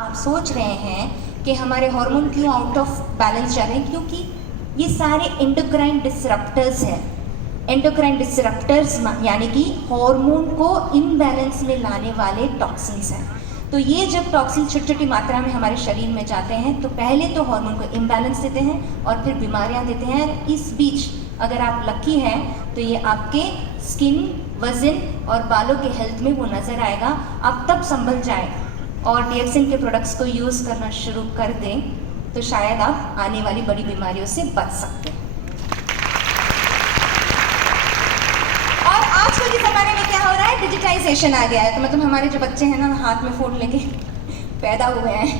आप सोच रहे हैं कि हमारे हार्मोन क्यों आउट ऑफ बैलेंस जा रहे हैं, क्योंकि ये सारे एंडोक्राइन डिसरप्टर्स हैं। एंडोक्राइन डिसरप्टर्स यानी कि हार्मोन को इम्बैलेंस में लाने वाले टॉक्सिन्स हैं। तो ये जब टॉक्सिन छोटी छोटी मात्रा में हमारे शरीर में जाते हैं तो पहले तो हार्मोन को इम्बैलेंस देते हैं और फिर बीमारियां देते हैं। इस बीच अगर आप लकी हैं तो ये आपके स्किन, वजन और बालों के हेल्थ में वो नज़र आएगा। आप तब संभल जाए और डीएक्सिन के प्रोडक्ट्स को यूज़ करना शुरू कर दें तो शायद आप आने वाली बड़ी बीमारियों से बच सकते हैं। और आजकल के ज़माने में क्या हो रहा है, डिजिटाइजेशन आ गया है। तो मतलब हमारे जो बच्चे हैं ना, हाथ में फ़ोन लेके पैदा हुए हैं।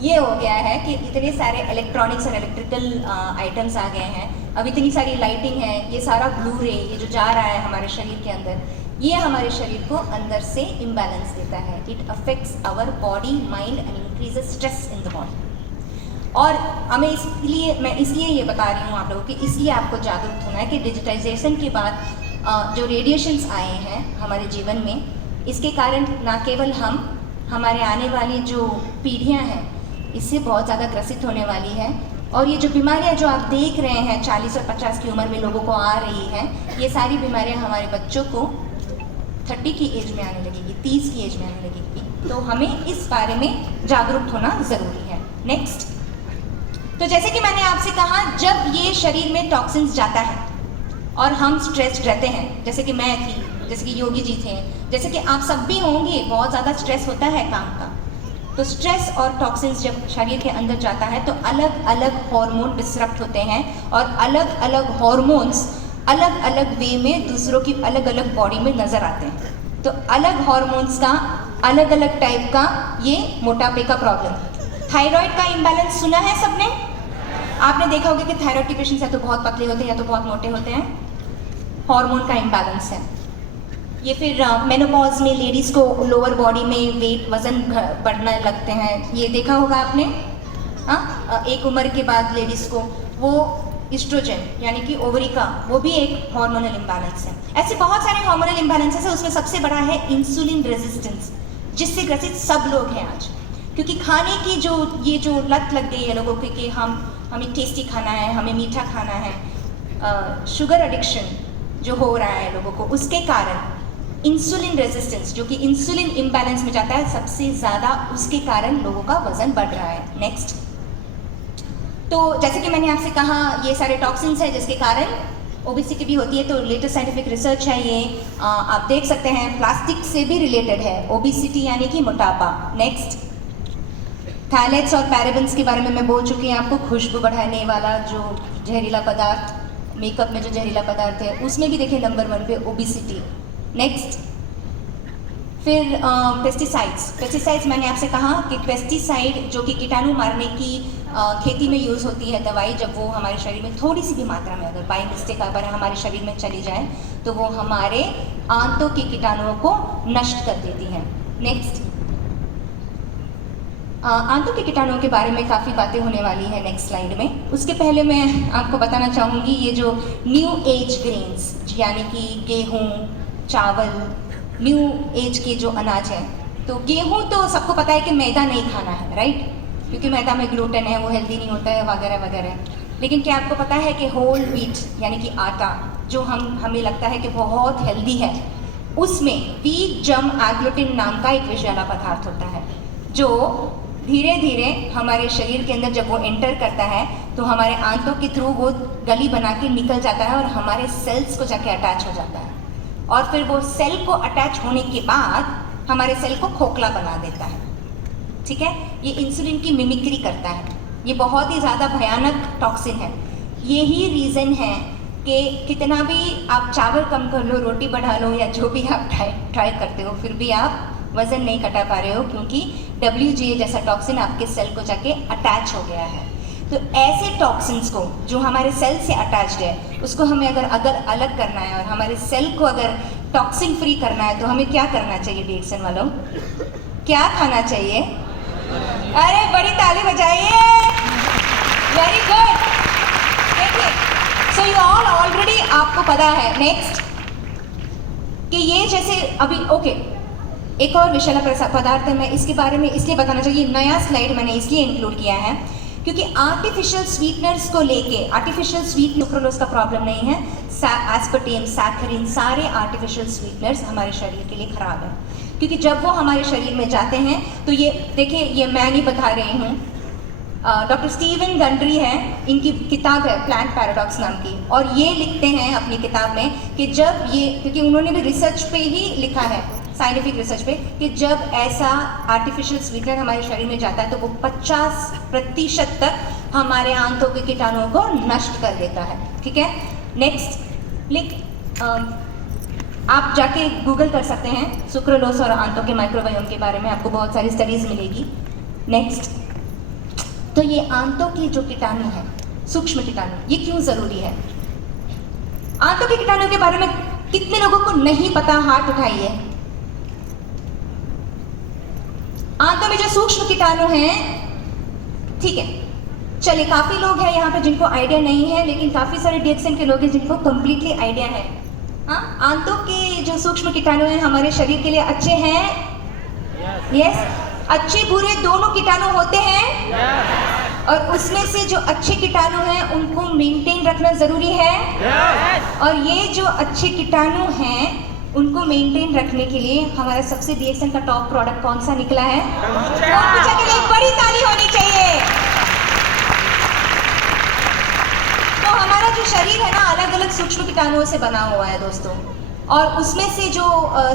ये हो गया है कि इतने सारे इलेक्ट्रॉनिक्स और इलेक्ट्रिकल आइटम्स आ गए हैं। अब इतनी सारी लाइटिंग है, ये सारा ब्लू रे ये जो जा रहा है हमारे शरीर के अंदर, ये हमारे शरीर को अंदर से इम्बैलेंस देता है। It affects our body, mind and increases stress in the body. और हमें मैं इसलिए ये बता रही हूँ आप लोगों को, इसलिए आपको जागरूक होना है कि डिजिटाइजेशन के बाद जो रेडिएशंस आए हैं हमारे जीवन में, इसके कारण ना केवल हमारे आने वाली जो पीढ़ियाँ हैं इससे बहुत ज़्यादा ग्रसित होने वाली है। और ये जो बीमारियां जो आप देख रहे हैं 40 और 50 की उम्र में लोगों को आ रही हैं, ये सारी बीमारियां हमारे बच्चों को 30 की एज में आने लगेगी, 30 की एज में आने लगेगी। तो हमें इस बारे में जागरूक होना ज़रूरी है। नेक्स्ट, तो जैसे कि मैंने आपसे कहा, जब ये शरीर में टॉक्सिन्स जाता है और हम स्ट्रेस्ड रहते हैं, जैसे कि मैं थी, जैसे कि योगी जी थे, जैसे कि आप सब भी होंगे, बहुत ज़्यादा स्ट्रेस होता है काम का। तो स्ट्रेस और टॉक्सिन्स जब शरीर के अंदर जाता है तो अलग अलग हार्मोन डिसरप्ट होते हैं और अलग अलग हार्मोन्स अलग अलग वे में दूसरों की अलग अलग बॉडी में नज़र आते हैं। तो अलग हार्मोन्स का अलग अलग टाइप का ये मोटापे का प्रॉब्लम। थायराइड का इम्बैलेंस सुना है सबने? आपने देखा होगा कि थायराइड के पेशेंट्स या तो बहुत पतले होते हैं या तो बहुत मोटे होते हैं। हार्मोन का इम्बैलेंस है ये। फिर मेनोपॉज में लेडीज़ को लोअर बॉडी में वेट, वज़न बढ़ने लगते हैं, ये देखा होगा आपने। एक उम्र के बाद लेडीज़ को वो इस्ट्रोजन यानी कि ओवरी का, वो भी एक हार्मोनल इम्बैलेंस है। ऐसे बहुत सारे हार्मोनल इम्बैलेंसेस है। उसमें सबसे बड़ा है इंसुलिन रेजिस्टेंस, जिससे ग्रसित सब लोग हैं आज। क्योंकि खाने की ये जो लत लग गई है लोगों की कि हमें टेस्टी खाना है, हमें मीठा खाना है, शुगर एडिक्शन जो हो रहा है लोगों को, उसके कारण इंसुलिन रेजिस्टेंस, जो कि इंसुलिन इम्बैलेंस में जाता है सबसे ज़्यादा, उसके कारण लोगों का वजन बढ़ रहा है। नेक्स्ट, तो जैसे कि मैंने आपसे कहा, ये सारे टॉक्सिन्स हैं जिसके कारण ओबेसिटी भी होती है। तो लेटेस्ट साइंटिफिक रिसर्च है ये, आप देख सकते हैं, प्लास्टिक से भी रिलेटेड है ओबेसिटी यानी कि मोटापा। नेक्स्ट, थायलेट्स और पैराबेन्स के बारे में मैं बोल चुकी हूँ आपको। खुशबू बढ़ाने वाला जो जहरीला पदार्थ, मेकअप में जो जहरीला पदार्थ है, उसमें भी देखिए नंबर 1 पे ओबेसिटी। नेक्स्ट, फिर पेस्टिसाइड्स मैंने आपसे कहा कि पेस्टिसाइड जो कि कीटाणु मारने की खेती में यूज़ होती है दवाई, जब वो हमारे शरीर में थोड़ी सी भी मात्रा में अगर बाई मिस्टेक अगर हमारे शरीर में चली जाए तो वो हमारे आंतों के कीटाणुओं को नष्ट कर देती है। नेक्स्ट, आंतों के कीटाणुओं के बारे में काफ़ी बातें होने वाली है नेक्स्ट स्लाइड में। उसके पहले मैं आपको बताना चाहूँगी ये जो न्यू एज ग्रेन्स यानी कि गेहूँ, चावल, न्यू एज के जो अनाज हैं। तो गेहूँ तो सबको पता है कि मैदा नहीं खाना है, राइट? क्योंकि मैदा में ग्लूटेन है, वो हेल्दी नहीं होता है वगैरह वगैरह। लेकिन क्या आपको पता है कि होल व्हीट यानी कि आटा, जो हमें लगता है कि बहुत हेल्दी है, उसमें वीट जर्म एग्लूटिन नाम का एक विषैला पदार्थ होता है, जो धीरे धीरे हमारे शरीर के अंदर जब वो एंटर करता है तो हमारे आंतों के थ्रू वो गली बना के निकल जाता है और हमारे सेल्स को जाके अटैच हो जाता है। और फिर वो सेल को अटैच होने के बाद हमारे सेल को खोखला बना देता है। ठीक है, ये इंसुलिन की मिमिक्री करता है। ये बहुत ही ज़्यादा भयानक टॉक्सिन है। यही रीज़न है कि कितना भी आप चावल कम कर लो, रोटी बढ़ा लो, या जो भी आप ट्राई करते हो, फिर भी आप वज़न नहीं घटा पा रहे हो, क्योंकि WGA जैसा टॉक्सिन आपके सेल को जाके अटैच हो गया है। तो ऐसे टॉक्सिन्स को जो हमारे सेल से अटैच्ड है, उसको हमें अगर अलग करना है और हमारे सेल को अगर टॉक्सिन फ्री करना है तो हमें क्या करना चाहिए डीएक्सन वालों? क्या खाना चाहिए? अरे बड़ी ताली बजाइए, वेरी गुड। देखिए, सो यू ऑल ऑलरेडी आपको पता है नेक्स्ट कि ये जैसे अभी ओके एक और विषैला पदार्थ है, मैं इसके बारे में इसलिए बताना चाहिए, नया स्लाइड मैंने इसलिए इंक्लूड किया है क्योंकि आर्टिफिशियल स्वीटनर्स को लेके, आर्टिफिशियल स्वीट सुक्रोलोज का प्रॉब्लम नहीं है, एस्पर्टेम, सैकरिन, सारे आर्टिफिशियल स्वीटनर्स हमारे शरीर के लिए खराब है, क्योंकि जब वो हमारे शरीर में जाते हैं तो ये देखिए, ये मैं नहीं बता रही हूँ, डॉक्टर स्टीवन गंड्री है, इनकी किताब है प्लांट पैराडॉक्स नाम की, और ये लिखते हैं अपनी किताब में कि जब ये, क्योंकि उन्होंने भी रिसर्च पे ही लिखा है, साइंटिफिक रिसर्च पे, कि जब ऐसा आर्टिफिशियल स्वीटनर हमारे शरीर में जाता है तो वो 50% तक हमारे आंतों के कीटाणुओं को नष्ट कर देता है। ठीक है, नेक्स्ट आप जाके गूगल कर सकते हैं सुक्रोलोज और आंतों के माइक्रोबायोम के बारे में, आपको बहुत सारी स्टडीज मिलेगी। नेक्स्ट, तो ये आंतों के जो कीटाणु हैं, सूक्ष्म कीटाणु, ये क्यों जरूरी है? आंतों के कीटाणु के बारे में कितने लोगों को नहीं पता? हाथ उठाइए। आंतों में जो सूक्ष्म कीटाणु हैं, ठीक है, चलिए काफी लोग हैं यहाँ पे जिनको आइडिया नहीं है, लेकिन काफी सारे डीएक्सएन के लोग हैं जिनको कंप्लीटली आइडिया है। हाँ, आंतों के जो सूक्ष्म कीटाणु हैं हमारे शरीर के लिए अच्छे हैं। यस, अच्छे बुरे दोनों कीटाणु होते हैं, और उसमें से जो अच्छे कीटाणु हैं उनको मेंटेन रखना जरूरी है, और ये जो अच्छे कीटाणु हैं उनको मेंटेन रखने के लिए हमारा सबसे डीएक्सएन का टॉप प्रोडक्ट कौन सा निकला है? कोम्बुचा के लिए बड़ी ताली होनी चाहिए। तो हमारा जो शरीर है ना, अलग अलग सूक्ष्म कीटाणुओं से बना हुआ है दोस्तों, और उसमें से जो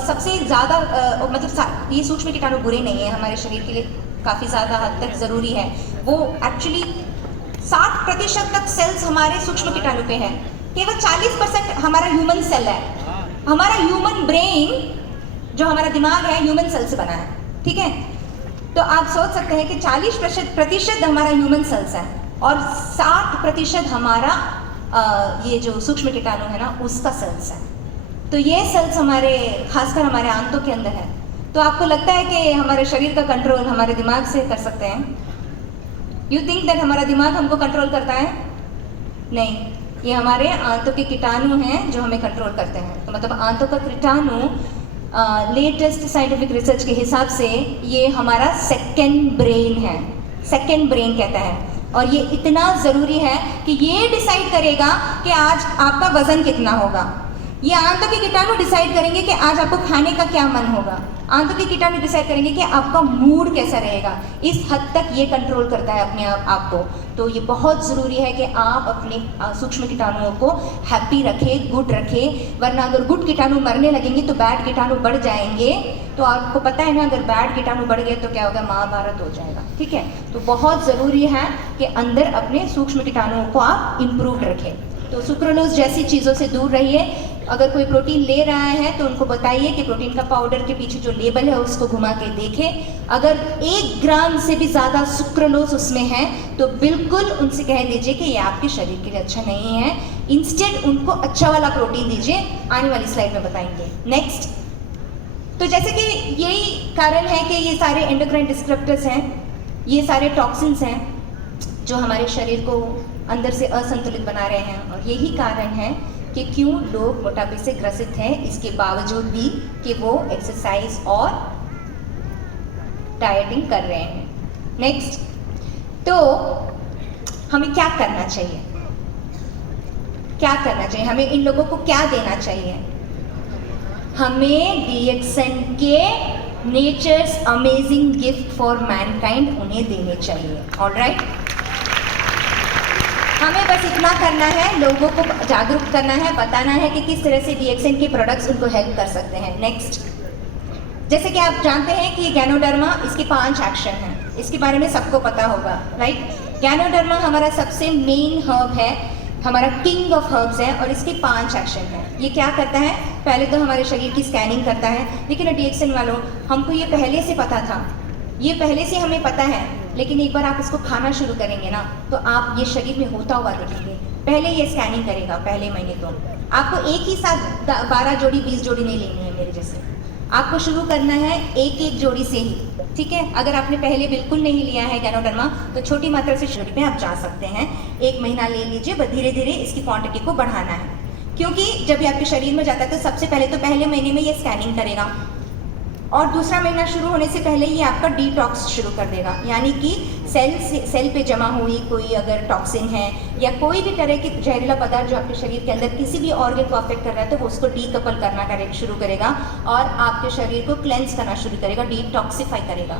सबसे ज़्यादा मतलब ये सूक्ष्म कीटाणु बुरे नहीं है, हमारे शरीर के लिए काफ़ी ज़्यादा हद तक ज़रूरी है। वो एक्चुअली 60% तक सेल्स हमारे सूक्ष्म कीटाणु पे है, केवल 40% हमारा ह्यूमन सेल है। हमारा ह्यूमन ब्रेन, जो हमारा दिमाग है, ह्यूमन सेल से बना है। ठीक है, तो आप सोच सकते हैं कि 40% हमारा ह्यूमन सेल्स है और 60% हमारा ये जो सूक्ष्म कीटाणु है ना, उसका सेल्स है। तो ये सेल्स हमारे, खासकर हमारे आंतों के अंदर है। तो आपको लगता है कि हमारे शरीर का कंट्रोल हमारे दिमाग से कर सकते हैं? यू थिंक दैट हमारा दिमाग हमको कंट्रोल करता है? नहीं, ये हमारे आंतों के कीटाणु हैं जो हमें कंट्रोल करते हैं। तो मतलब आंतों का कीटाणु लेटेस्ट साइंटिफिक रिसर्च के हिसाब से ये हमारा सेकंड ब्रेन है, सेकंड ब्रेन कहता है, और ये इतना ज़रूरी है कि ये डिसाइड करेगा कि आज आपका वज़न कितना होगा। ये आंतों के कीटाणु डिसाइड करेंगे कि आज आपको खाने का क्या मन होगा। आंतों के कीटाणु डिसाइड करेंगे कि आपका मूड कैसा रहेगा। इस हद तक ये कंट्रोल करता है अपने आप को। तो ये बहुत ज़रूरी है कि आप अपने सूक्ष्म कीटाणुओं को हैप्पी रखें, गुड रखें, वरना अगर गुड कीटाणु मरने लगेंगे तो बैड कीटाणु बढ़ जाएंगे। तो आपको पता है ना, अगर बैड कीटाणु बढ़ गए तो क्या होगा? महाभारत हो जाएगा। ठीक है, तो बहुत ज़रूरी है कि अंदर अपने सूक्ष्म कीटाणुओं को आप इम्प्रूव रखें। तो सुक्रोलोज जैसी चीज़ों से दूर रहिए। अगर कोई प्रोटीन ले रहा है तो उनको बताइए कि प्रोटीन का पाउडर के पीछे जो लेबल है उसको घुमा के देखें। अगर 1 ग्राम से भी ज़्यादा सुक्रोलोज उसमें है तो बिल्कुल उनसे कह दीजिए कि ये आपके शरीर के लिए अच्छा नहीं है। इंस्टेड उनको अच्छा वाला प्रोटीन दीजिए। आने वाली स्लाइड में बताएंगे। नेक्स्ट, तो जैसे कि यही कारण है कि ये सारे एंडोक्राइन डिस्क्रप्टर्स हैं, ये सारे टॉक्सिन्स हैं जो हमारे शरीर को अंदर से असंतुलित बना रहे हैं, और यही कारण है कि क्यों लोग मोटापे से ग्रसित हैं, इसके बावजूद भी कि वो एक्सरसाइज और डाइटिंग कर रहे हैं। नेक्स्ट, तो हमें क्या करना चाहिए? क्या करना चाहिए? हमें इन लोगों को क्या देना चाहिए? हमें डीएक्सएन के nature's amazing gift for mankind उन्हें देने चाहिए। ऑलराइट, हमें बस इतना करना है, लोगों को जागरूक करना है, बताना है कि किस तरह से डीएक्सएन के प्रोडक्ट्स उनको हेल्प कर सकते हैं। नेक्स्ट, जैसे कि आप जानते हैं कि गैनोडर्मा, इसके 5 एक्शन हैं, इसके बारे में सबको पता होगा, राइट। गैनोडर्मा हमारा सबसे मेन हर्ब है, हमारा किंग ऑफ हर्ब्स है, और इसके 5 एक्शन हैं। ये क्या करता है? पहले तो हमारे शरीर की स्कैनिंग करता है, लेकिन डीएक्सएन वालों, हमको ये पहले से पता था, ये पहले से हमें पता है, लेकिन एक बार आप इसको खाना शुरू करेंगे ना तो आप ये शरीर में होता हुआ देखेंगे। पहले ये स्कैनिंग करेगा, पहले महीने तो आपको एक ही साथ 12 जोड़ी 20 जोड़ी नहीं लेनी है मेरे जैसे, आपको शुरू करना है एक जोड़ी से ही। ठीक है, अगर आपने पहले बिल्कुल नहीं लिया है गैनोडर्मा तो छोटी मात्रा से शुरू में आप जा सकते हैं, 1 महीना ले लीजिए, बस धीरे धीरे इसकी क्वांटिटी को बढ़ाना है। क्योंकि जब ये आपके शरीर में जाता है तो सबसे पहले तो पहले महीने में ये स्कैनिंग करेगा, और दूसरा महीना शुरू होने से पहले ये आपका डिटॉक्स शुरू कर देगा, यानी कि सेल पे जमा हुई कोई अगर टॉक्सिन है या कोई भी तरह के जहरीला पदार्थ जो आपके शरीर के अंदर किसी भी ऑर्गन को अफेक्ट कर रहा है तो वो उसको डीकपल करना शुरू करेगा और आपके शरीर को क्लेंस करना शुरू करेगा, डिटॉक्सिफाई करेगा।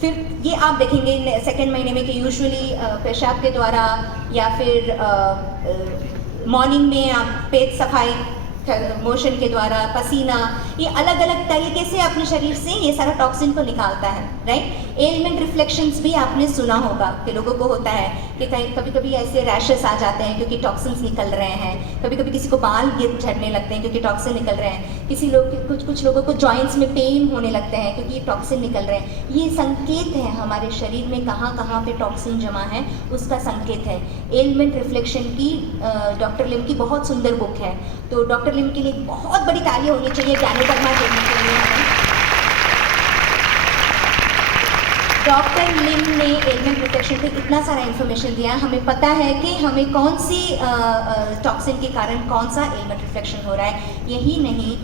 फिर ये आप देखेंगे सेकेंड महीने में कि यूजुअली पेशाब के द्वारा या फिर मॉर्निंग में आप पेट सफाई मोशन के द्वारा, पसीना, ये अलग अलग तरीके से अपने शरीर से ये सारा टॉक्सिन को निकालता है, राइट। एलिमेंट रिफ्लेक्शंस भी आपने सुना होगा कि लोगों को होता है कि कभी कभी ऐसे रैशेस आ जाते हैं क्योंकि टॉक्सिन्स निकल रहे हैं, कभी कभी किसी को बाल झड़ने लगते हैं क्योंकि टॉक्सिन निकल रहे हैं, कुछ लोगों को जॉइंट्स में पेन होने लगते हैं क्योंकि ये टॉक्सिन निकल रहे हैं। ये संकेत है हमारे शरीर में कहाँ पे टॉक्सिन जमा है, उसका संकेत है। एलिमेंट रिफ्लेक्शन की डॉक्टर लिम की बहुत सुंदर बुक है, तो डॉक्टर लिम के लिए बहुत बड़ी ताली होनी चाहिए ज्ञानी कर्मा देने के लिए हमें। डॉक्टर लिम ने एलिमेंट रिफ्लेक्शन पे इतना सारा इन्फॉर्मेशन दिया है, हमें पता है कि हमें कौन सी टॉक्सिन के कारण कौन सा एलिमेंट रिफ्लेक्शन हो रहा है। यही नहीं,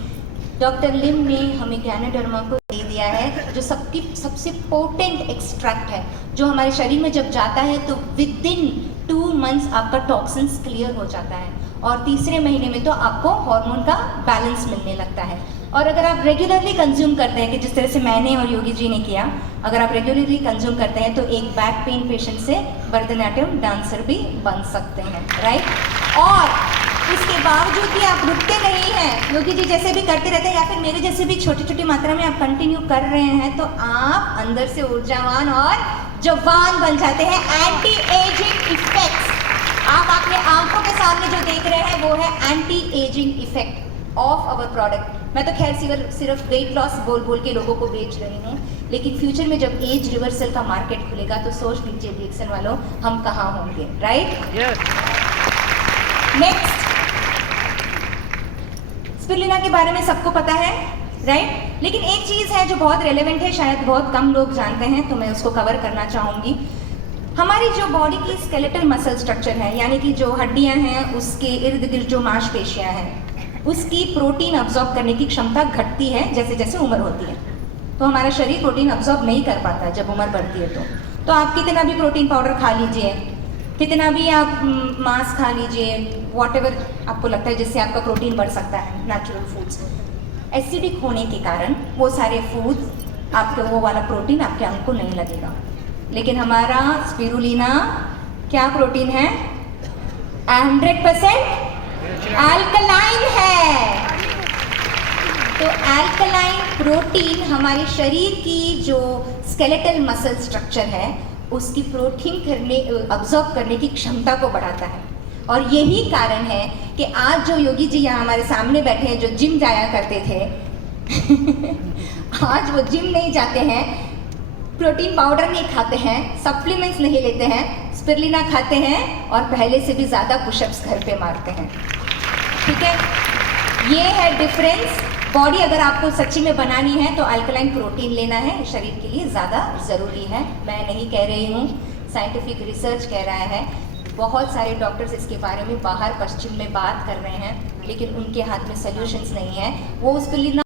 डॉक्टर लिम ने हमें ज्ञानडर्मा को दे दिया है जो सबसे पोटेंट एक्सट्रैक्ट है, जो हमारे शरीर में जब जाता है तो विद इन 2 मंथ्स आपका टॉक्सिन्स क्लियर हो जाता है और तीसरे महीने में तो आपको हार्मोन का बैलेंस मिलने लगता है। और अगर आप रेगुलरली कंज्यूम करते हैं कि जिस तरह से मैंने और योगी जी ने किया, अगर आप रेगुलरली कंज्यूम करते हैं तो एक बैक पेन पेशेंट से भरतनाट्यम डांसर भी बन सकते हैं, राइट। और इसके बावजूद भी आप रुकते नहीं हैं, योगी जी जैसे भी करते रहते हैं या फिर मेरे जैसे भी छोटी छोटी मात्रा में आप कंटिन्यू कर रहे हैं, तो आप अंदर से ऊर्जावान और जवान बन जाते हैं। एंटी एजिंग इफेक्ट्स आप अपने आंखों के सामने जो देख रहे हैं वो है anti ageing effect of our product. मैं तो खैर सिर्फ वेट लॉस बोल के लोगों को बेच रही हूँ, लेकिन फ्यूचर में जब एज रिवर्सल का मार्केट खुलेगा तो सोच लीजिए ब्रिक्सन वालों हम कहाँ होंगे, राइट। नेक्स्ट, स्पिरुलिना के बारे में सबको पता है, राइट। लेकिन एक चीज़ है जो बहुत रेलेवेंट है, शायद बहुत कम लोग जानते हैं, तो मैं उसको कवर करना चाहूँगी। हमारी जो बॉडी की स्केलेटल मसल स्ट्रक्चर है, यानी कि जो हड्डियां हैं उसके इर्द गिर्द जो मांसपेशियां हैं, उसकी प्रोटीन अब्जॉर्ब करने की क्षमता घटती है जैसे जैसे उम्र होती है। तो हमारा शरीर प्रोटीन अब्जॉर्ब नहीं कर पाता जब उम्र बढ़ती है। तो आप कितना भी प्रोटीन पाउडर खा लीजिए, कितना भी आप मांस खा लीजिए, वॉटेवर आपको लगता है जिससे आपका प्रोटीन बढ़ सकता है, नेचुरल फूड्स, एसिडिक होने के कारण वो सारे फूड्स आपके वो वाला प्रोटीन आपके अंग को नहीं लगेगा। लेकिन हमारा स्पिरुलिना क्या प्रोटीन है? 100% अल्कलाइन है। तो अल्कलाइन प्रोटीन हमारे शरीर की जो स्केलेटल मसल स्ट्रक्चर है उसकी प्रोटीन अब्जॉर्ब करने की क्षमता को बढ़ाता है। और यही कारण है कि आज जो योगी जी यहाँ हमारे सामने बैठे हैं, जो जिम जाया करते थे आज वो जिम नहीं जाते हैं, प्रोटीन पाउडर नहीं खाते हैं, सप्लीमेंट्स नहीं लेते हैं, स्पिरुलिना खाते हैं और पहले से भी ज़्यादा पुशअप्स घर पे मारते हैं, ठीक है। ये है डिफरेंस। बॉडी अगर आपको सच्ची में बनानी है तो अल्कलाइन प्रोटीन लेना है, शरीर के लिए ज़्यादा ज़रूरी है। मैं नहीं कह रही हूँ, साइंटिफिक रिसर्च कह रहा है। बहुत सारे डॉक्टर्स इसके बारे में बाहर पश्चिम में बात कर रहे हैं, लेकिन उनके हाथ में सॉल्यूशंस नहीं है। वो स्पिरुलिना